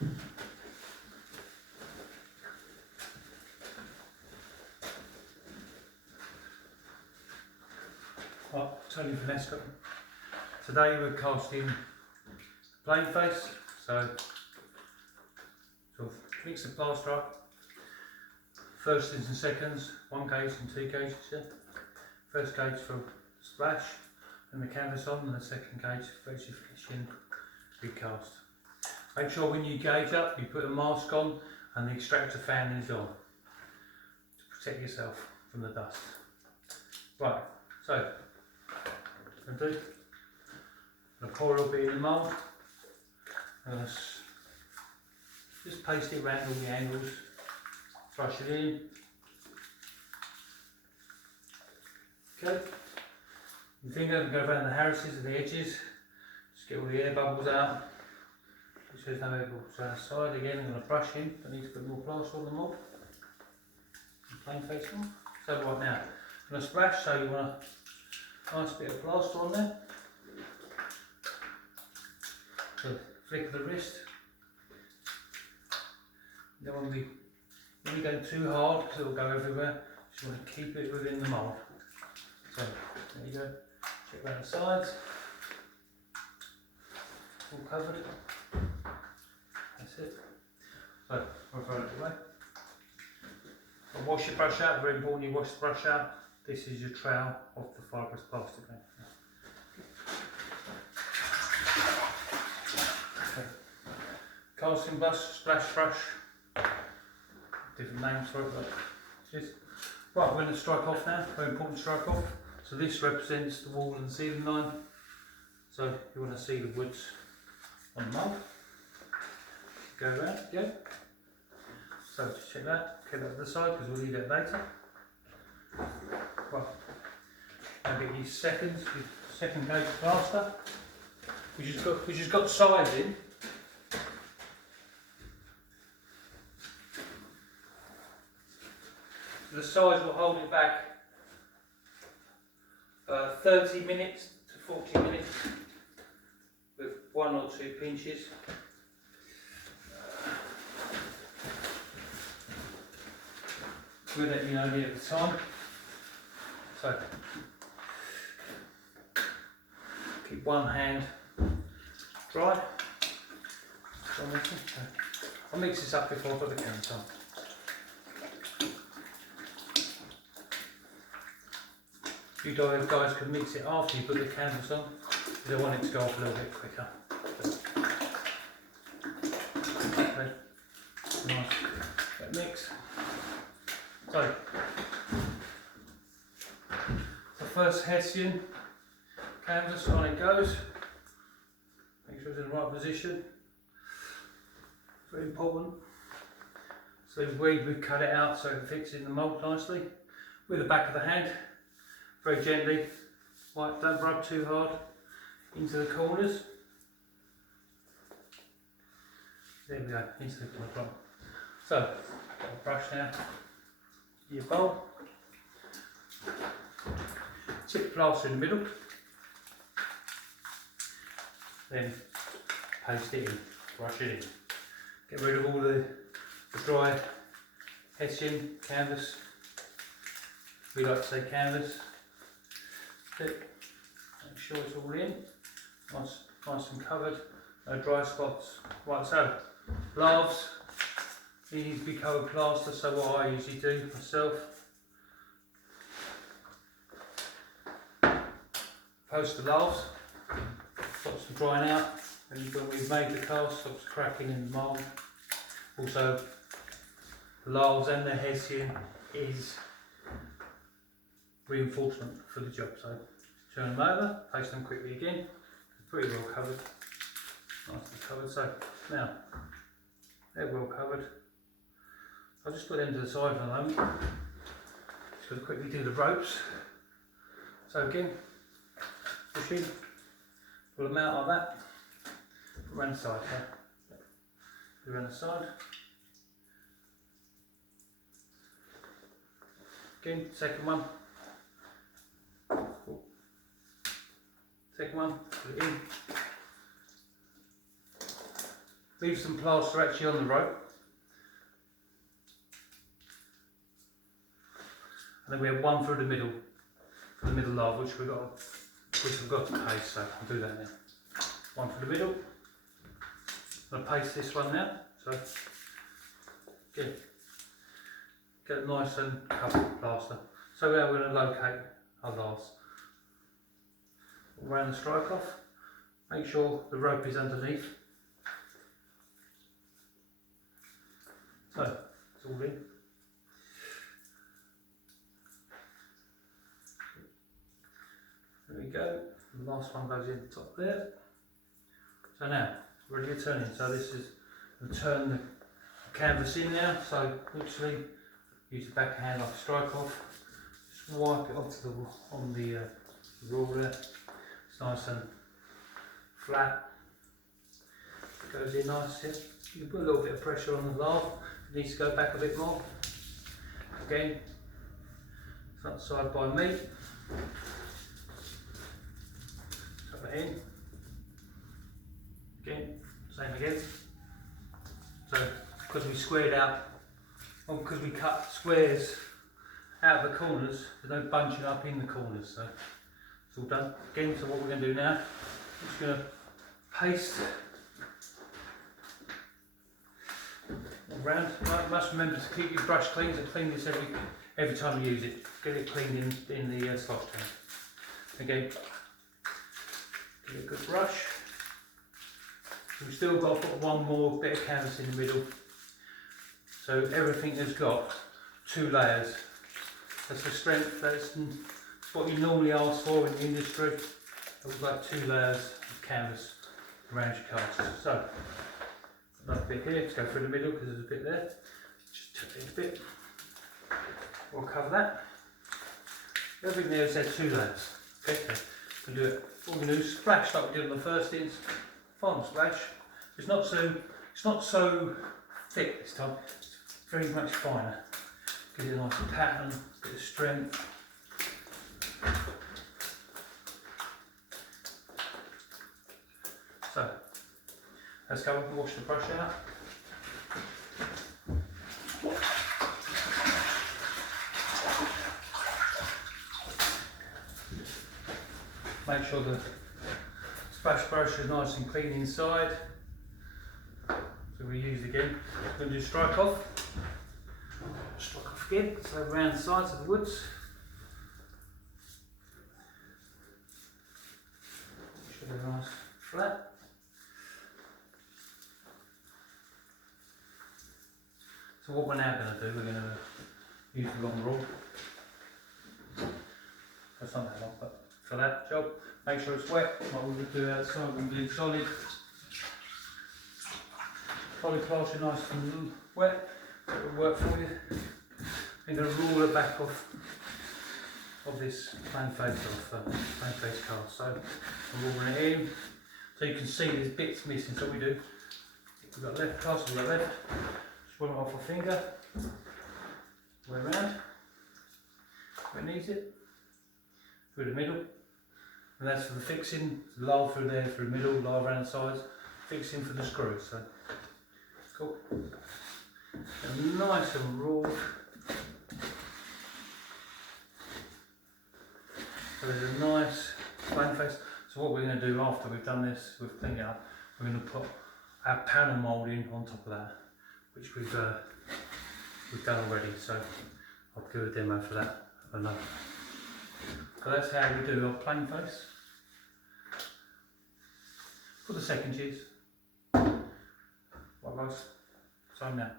Right, Tony Finesco. Today we're casting plain face, so sort of mix the plaster up. First and seconds, 1 gauge and 2 gauges. Yeah? First gauge for splash and the canvas on, and the second gauge for actually finishing big cast. Make sure when you gauge up, you put a mask on and the extractor fan is on to protect yourself from the dust. Right, so I'm going to pour a little bit in the mould. I'm going to just paste it around all the angles, brush it in. Okay. The finger can go around the harrisses and the edges, just get all the air bubbles out. Just so there's no air bubbles around the side. Again, I'm going to brush in. I need to put more plaster on the mould. Plain face one. So right now, I'm going to splash, so you want a nice bit of plaster on there. So flick of the wrist. You don't want to be, when you go too hard, because it will go everywhere. Just want to keep it within the mould. So there you go. Check around the sides. All covered. That's it. So I'll throw it away. So wash your brush out. Very important you wash the brush out. This is your trail of the fibrous plastic. Okay. Casting brush, splash brush. Different names for it, but just right. We're going to strike off now. Very important to strike off. So this represents the wall and ceiling line. So you want to see the woods on the mould. Go around, yeah. So just check that. Keep that to the side because we'll need it later. Right. Now get your second gauge plaster, which has got sides in. The size will hold it back 30 minutes to 40 minutes with 1 or 2 pinches. We'll let you know near the time. So keep one hand dry. I'll mix this up before I put the canvas on. You guys can mix it after you put the canvas on, because I want it to go off a little bit quicker. Okay. Nice bit of mix. So, the first Hessian canvas, on it goes. Make sure it's in the right position. Very important. So we cut it out so it fits in the mould nicely. With the back of the hand, very gently. Don't rub too hard into the corners. There we go, into the corner. So, got a brush now. Your bowl. Tip plaster in the middle. Then paste it in, brush it in. Get rid of all the dry Hessian canvas. We like to say canvas. Make sure it's all in. Nice and covered. No dry spots. Right, so lathes. They need to be covered plaster, so what I usually do myself, post the lathes, stops them drying out, and when we've made the cast, stops cracking in the mould. Also, the lathes and the Hessian is reinforcement for the job, so turn them over, paste them quickly again, pretty well covered, nicely covered. So now, they're well covered. I'll just put them to the side for a moment. Just going to quickly do the ropes. So again, push in, pull them out like that, put around the side, put around the side. Again, second one. Second one, put it in. leave some plaster actually on the rope. And then we have one through the middle, for the middle lava, which we've got to paste, so I'll do that now. One for the middle. I'm going to paste this one now, so get it nice and covered with plaster. So now we're going to locate our last. Around the strike off, make sure the rope is underneath. So it's all in. There we go. The last one goes in the top there. So now we're ready to turn in. So this is to turn the canvas in now. So literally use the backhand like a strike off. Just wipe it onto the rule there. It's nice and flat. It goes in nice. Yeah. You can put a little bit of pressure on the lava. It needs to go back a bit more. Again, front side by me. Tuck it in. Again, same again. So, because we squared out, or because we cut squares out of the corners, there's no bunching up in the corners. So it's all done. Again, so what we're going to do now, I'm just going to paste all round. You must remember to keep your brush clean, so clean this every time you use it. Get it cleaned in the slosh tank. Again, give it a good brush. We've still got to put one more bit of canvas in the middle. So everything has got 2 layers. That's the strength, that's what you normally ask for in the industry. We've got 2 layers of canvas around your cast. So, another bit here, let's go through the middle because there's a bit there. Just tuck it a bit. We'll cover that. Everything there is 2 layers. Okay, so we'll do it. What we're going to do is splash like we did on the first is final splash. It's not so thick this time. It's very much finer. Gives it a nice pattern, bit of strength. So let's go and wash the brush out. Make sure the splash brush is nice and clean inside. So we use it again. We're going to do strike off. Strike off again, so around the sides of the woods. Should be nice flat. So what we're now going to do, we're going to use the long rule. That's not that long, but for that job, make sure it's wet. What we're going to do outside, we're going to do solid plaster, nice and wet. It will work for you. I'm going to rule the back of this plain face cast. So I'm ruling it in. So you can see there's bits missing. So what we do, we've got left cast, we've got left. Just run it off a finger. Way around. Where it needs it. Through the middle. And that's for the fixing. Lava through there, through the middle, lava around the sides. Fixing for the screws. So cool. And nice and raw. So there's a nice plain face. So what we're going to do after we've done this, we've cleaned it up, we're going to put our panel moulding on top of that, which we've done already. So I'll do a demo for that. So that's how we do our plain face. For the second cheese. What goes? So now.